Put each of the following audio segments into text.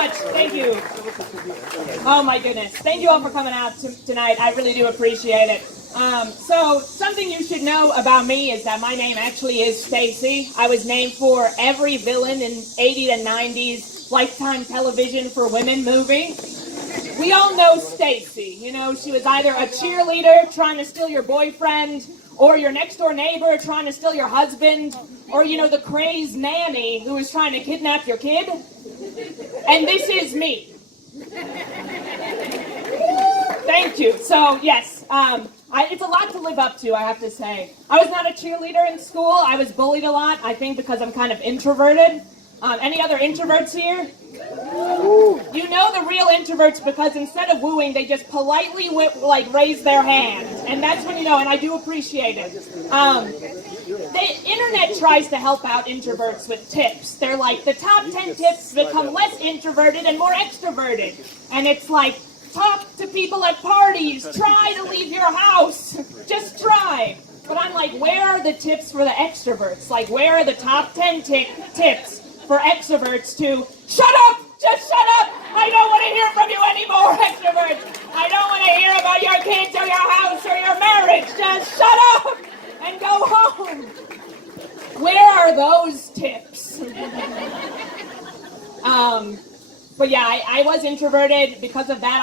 much. Thank you. Oh my goodness. Thank you all for coming out tonight. I really do appreciate it. So something you should know about me is that my name actually is Stacy. I was named for every villain in 80s and 90s Lifetime television for women movie. We all know Stacy. You know, she was either a cheerleader trying to steal your boyfriend, or your next door neighbor trying to steal your husband, or, you know, the crazed nanny who was trying to kidnap your kid. And this is me. Thank you. So, yes, it's a lot to live up to, I have to say. I was not a cheerleader in school. I was bullied a lot, I think because I'm kind of introverted. Any other introverts here? You know the real introverts because instead of wooing, they just politely raise their hand. And that's when you know, and I do appreciate it. The internet tries to help out introverts with tips. They're like, the top 10 tips to become less introverted and more extroverted. And it's like, talk to people at parties, try to leave your house, just try. But I'm like, where are the tips for the extroverts? Like, where are the top 10 tips for extroverts to shut up? Just shut up! I don't want to hear from you anymore, extroverts! I don't want to hear about your kids or your house or your marriage! Just shut up and go home! Where are those tips? But yeah, I was introverted. Because of that,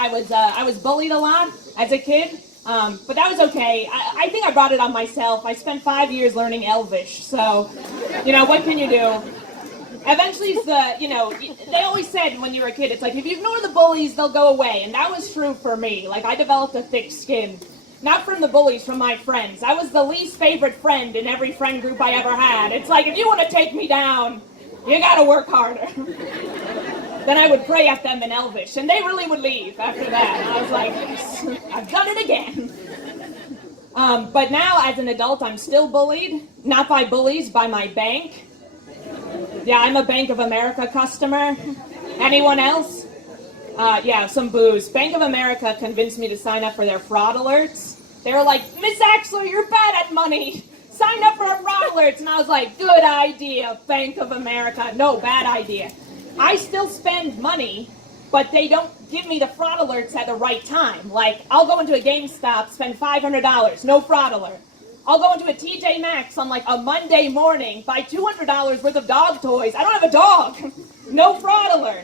I was bullied a lot as a kid. But that was okay. I think I brought it on myself. I spent 5 years learning Elvish, so, you know, what can you do? Eventually, they always said when you were a kid, it's like, if you ignore the bullies, they'll go away. And that was true for me. Like, I developed a thick skin. Not from the bullies, from my friends. I was the least favorite friend in every friend group I ever had. It's like, if you want to take me down, you gotta work harder. Then I would pray at them in Elvish, and they really would leave after that. And I was like, yes, I've done it again. But now, as an adult, I'm still bullied. Not by bullies, by my bank. Yeah, I'm a Bank of America customer. Anyone else? Yeah, some boos. Bank of America convinced me to sign up for their fraud alerts. They were like, Miss Axler, you're bad at money. Sign up for our fraud alerts. And I was like, good idea, Bank of America. No, bad idea. I still spend money, but they don't give me the fraud alerts at the right time. Like, I'll go into a GameStop, spend $500, no fraud alert. I'll go into a TJ Maxx on like a Monday morning, buy $200 worth of dog toys. I don't have a dog. No fraud alert.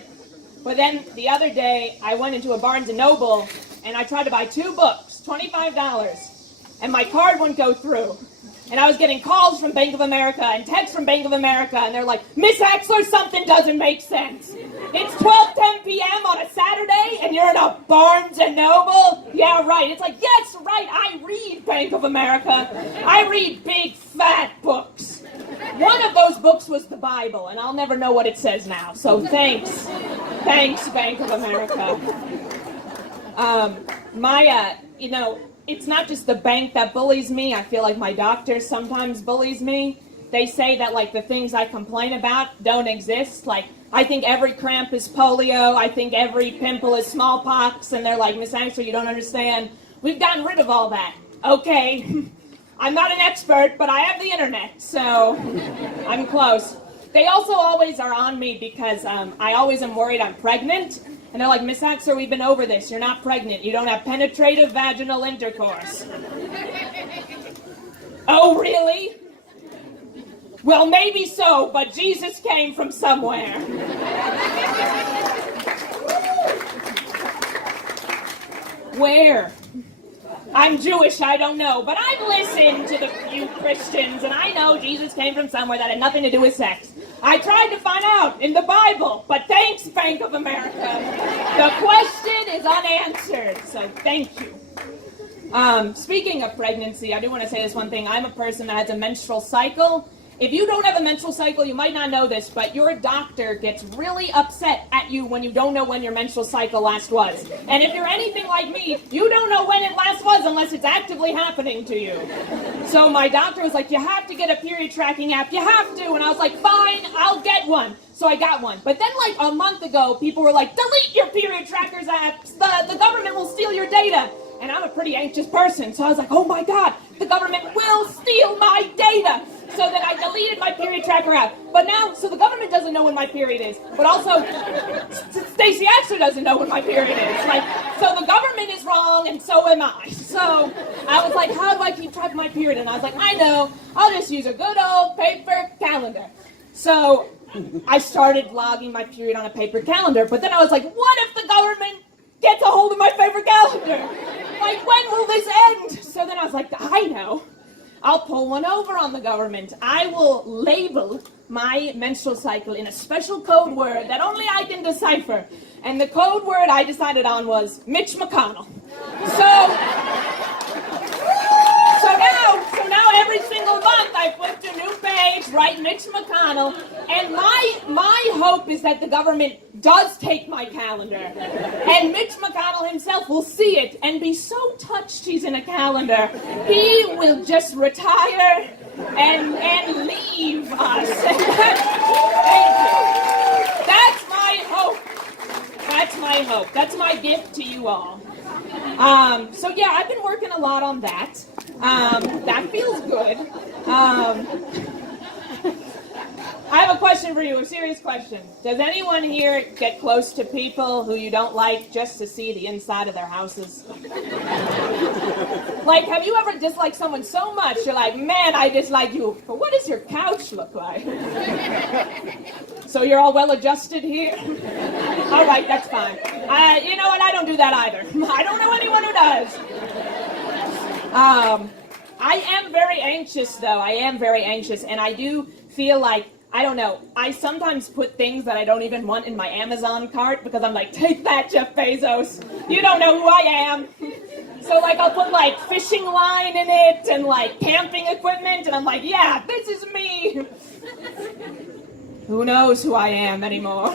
But then the other day, I went into a Barnes & Noble and I tried to buy 2 books, $25, and my card wouldn't go through. And I was getting calls from Bank of America and texts from Bank of America, and they're like, Miss Axler, something doesn't make sense. It's 12:10 p.m. on a Saturday, and you're in a Barnes & Noble? Yeah, right. It's like, yes, right, I read Bank of America. I read big, fat books. One of those books was the Bible, and I'll never know what it says now. So thanks. Thanks, Bank of America. It's not just the bank that bullies me. I feel like my doctor sometimes bullies me. They say that, like, the things I complain about don't exist. Like, I think every cramp is polio. I think every pimple is smallpox. And they're like, Miss Angster, you don't understand. We've gotten rid of all that. Okay. I'm not an expert, but I have the internet, so I'm close. They also always are on me because I always am worried I'm pregnant. And they're like, Miss Axler, we've been over this. You're not pregnant. You don't have penetrative vaginal intercourse. Oh, really? Well, maybe so, but Jesus came from somewhere. Where? I'm Jewish, I don't know, but I've listened to the few Christians, and I know Jesus came from somewhere that had nothing to do with sex. I tried to find out in the Bible, but thanks, Bank of America. The question is unanswered, so thank you. Speaking of pregnancy, I do want to say this one thing. I'm a person that has a menstrual cycle. If you don't have a menstrual cycle, you might not know this, but your doctor gets really upset at you when you don't know when your menstrual cycle last was. And if you're anything like me, you don't know when it last was unless it's actively happening to you. So my doctor was like, you have to get a period tracking app. You have to. And I was like, fine, I'll get one. So I got one. But then like a month ago, people were like, delete your period trackers apps. The government will steal your data. And I'm a pretty anxious person. So I was like, oh my God, the government will steal my data. So then I deleted my period tracker app. But now, so the government doesn't know when my period is. But also, Stacey actually doesn't know when my period is. Like, so the government is wrong, and so am I. So I was like, how do I keep track of my period? And I was like, I know, I'll just use a good old paper calendar. So I started logging my period on a paper calendar, but then I was like, what if the government gets a hold of my paper calendar? Like, when will this end? So then I was like, I know. I'll pull one over on the government. I will label my menstrual cycle in a special code word that only I can decipher. And the code word I decided on was Mitch McConnell. So now every single month I flip to a new page, write Mitch McConnell, and my hope is that the government does take my calendar, and Mitch McConnell himself will see it and be so touched he's in a calendar, he will just retire and leave us. Thank you. That's my hope. That's my hope. That's my gift to you all. So yeah, I've been working a lot on that. That feels good. I have a question for you, a serious question. Does anyone here get close to people who you don't like just to see the inside of their houses? Like, have you ever disliked someone so much, you're like, man, I dislike you, but what does your couch look like? So you're all well-adjusted here? All right, that's fine. You know what, I don't do that either. I don't know anyone who does. I am very anxious, though. I am very anxious, and I do feel like, I don't know, I sometimes put things that I don't even want in my Amazon cart because I'm like, take that, Jeff Bezos. You don't know who I am. So, like, I'll put, like, fishing line in it and, like, camping equipment, and I'm like, yeah, this is me. Who knows who I am anymore?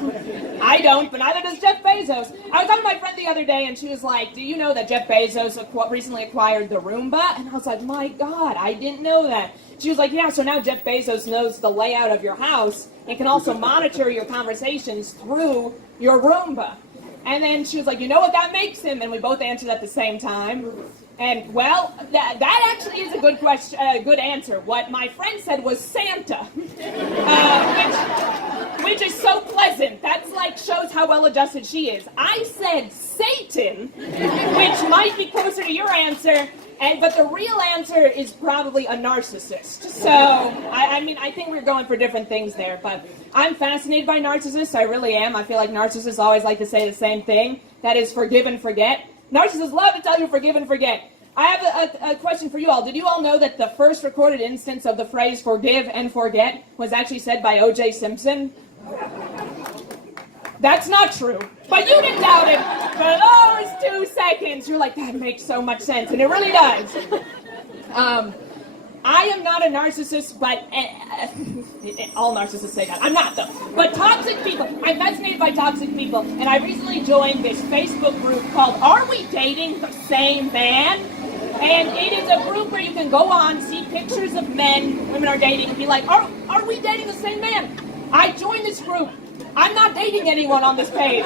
I don't, but neither does Jeff Bezos. I was talking to my friend the other day, and she was like, do you know that Jeff Bezos recently acquired the Roomba? And I was like, my God, I didn't know that. She was like, yeah, so now Jeff Bezos knows the layout of your house and can also monitor your conversations through your Roomba. And then she was like, you know what that makes him? And we both answered at the same time. And, well, that actually is a good question, good answer. What my friend said was Santa, which is so pleasant. That's like shows how well-adjusted she is. I said Satan, which might be closer to your answer, but the real answer is probably a narcissist. So, I mean, I think we're going for different things there, but I'm fascinated by narcissists. I really am. I feel like narcissists always like to say the same thing. That is, forgive and forget. Narcissists love to tell you forgive and forget. I have a question for you all. Did you all know that the first recorded instance of the phrase forgive and forget was actually said by O.J. Simpson? That's not true. But you didn't doubt it for those 2 seconds. You're like, that makes so much sense. And it really does. I am not a narcissist, but all narcissists say that. I'm not, though. But toxic people, I'm fascinated by toxic people, and I recently joined this Facebook group called Are We Dating the Same Man? And it is a group where you can go on, see pictures of men women are dating, and be like, are we dating the same man? I joined this group. I'm not dating anyone on this page.